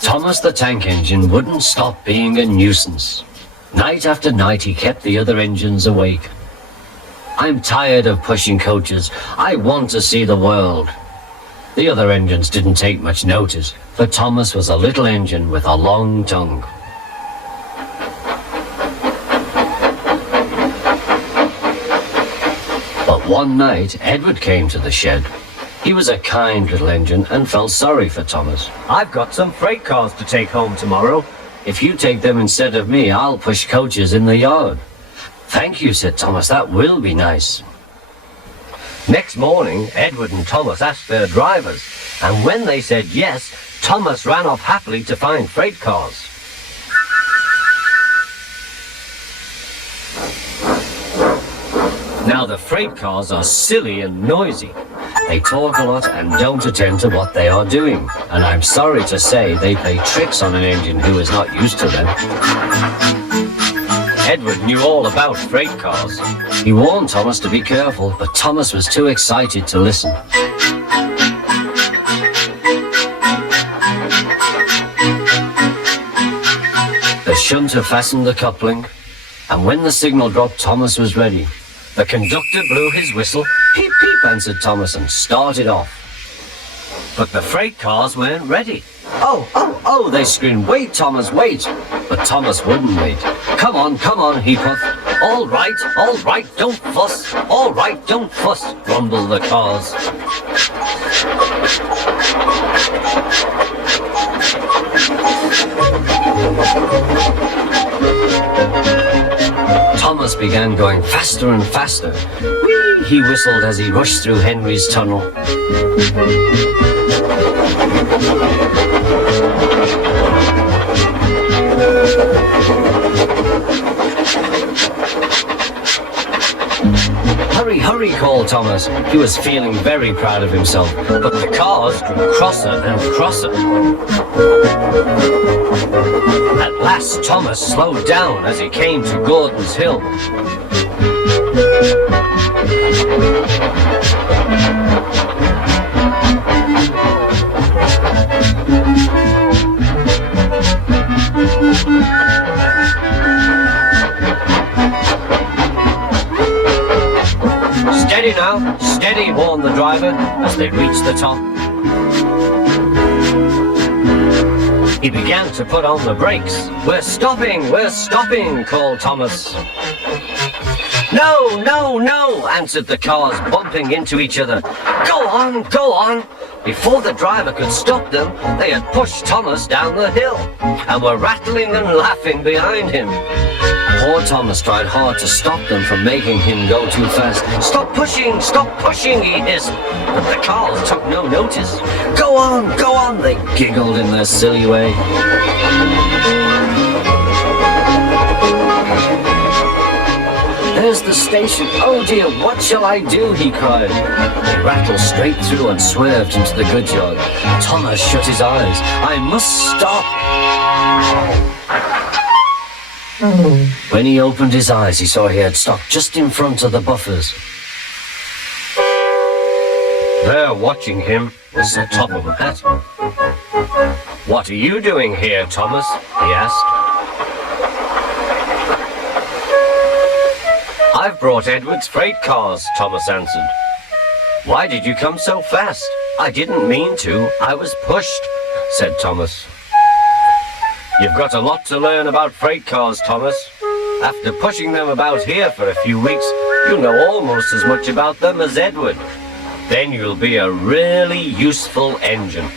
Thomas the Tank Engine wouldn't stop being a nuisance. Night after night he kept the other engines awake. I'm tired of pushing coaches. I want to see the world. The other engines didn't take much notice, but Thomas was a little engine with a long tongue. But one night, Edward came to the shed. He was a kind little engine and felt sorry for Thomas. I've got some freight cars to take home tomorrow. If you take them instead of me, I'll push coaches in the yard. Thank you, said Thomas, that will be nice. Next morning, Edward and Thomas asked their drivers, and when they said yes, Thomas ran off happily to find freight cars. Now the freight cars are silly and noisy. They talk a lot and don't attend to what they are doing. And I'm sorry to say they play tricks on an engine who is not used to them. Edward knew all about freight cars. He warned Thomas to be careful, but Thomas was too excited to listen. The shunter fastened the coupling, and when the signal dropped, Thomas was ready. The conductor blew his whistle. Peep, peep, answered Thomas, and started off. But the freight cars weren't ready. Oh, oh, oh, they screamed, wait, Thomas, wait. But Thomas wouldn't wait. Come on, he puffed. All right, don't fuss. All right, don't fuss, grumbled the cars. Thomas began going faster and faster. Whee! He whistled as he rushed through Henry's tunnel. Hurry, hurry, called Thomas. He was feeling very proud of himself, but the cars grew crosser and crosser. At last, Thomas slowed down as he came to Gordon's Hill. Steady now, steady, warned the driver as they reached the top. He began to put on the brakes. We're stopping, called Thomas. No, no, no, answered the cars, bumping into each other. Go on, go on. Before the driver could stop them, they had pushed Thomas down the hill and were rattling and laughing behind him. Poor Thomas tried hard to stop them from making him go too fast. Stop pushing, he hissed. But the cars took no notice. Go on, they giggled in their silly way. There's the station. Oh dear, what shall I do? He cried. He rattled straight through and swerved into the goods yard. Thomas shut his eyes. I must stop. When he opened his eyes, he saw he had stopped just in front of the buffers. There, watching him, was Sir Topham Hatt. What are you doing here, Thomas? He asked. I've brought Edward's freight cars, Thomas answered. Why did you come so fast? I didn't mean to. I was pushed, said Thomas. You've got a lot to learn about freight cars, Thomas. After pushing them about here for a few weeks, you'll know almost as much about them as Edward. Then you'll be a really useful engine.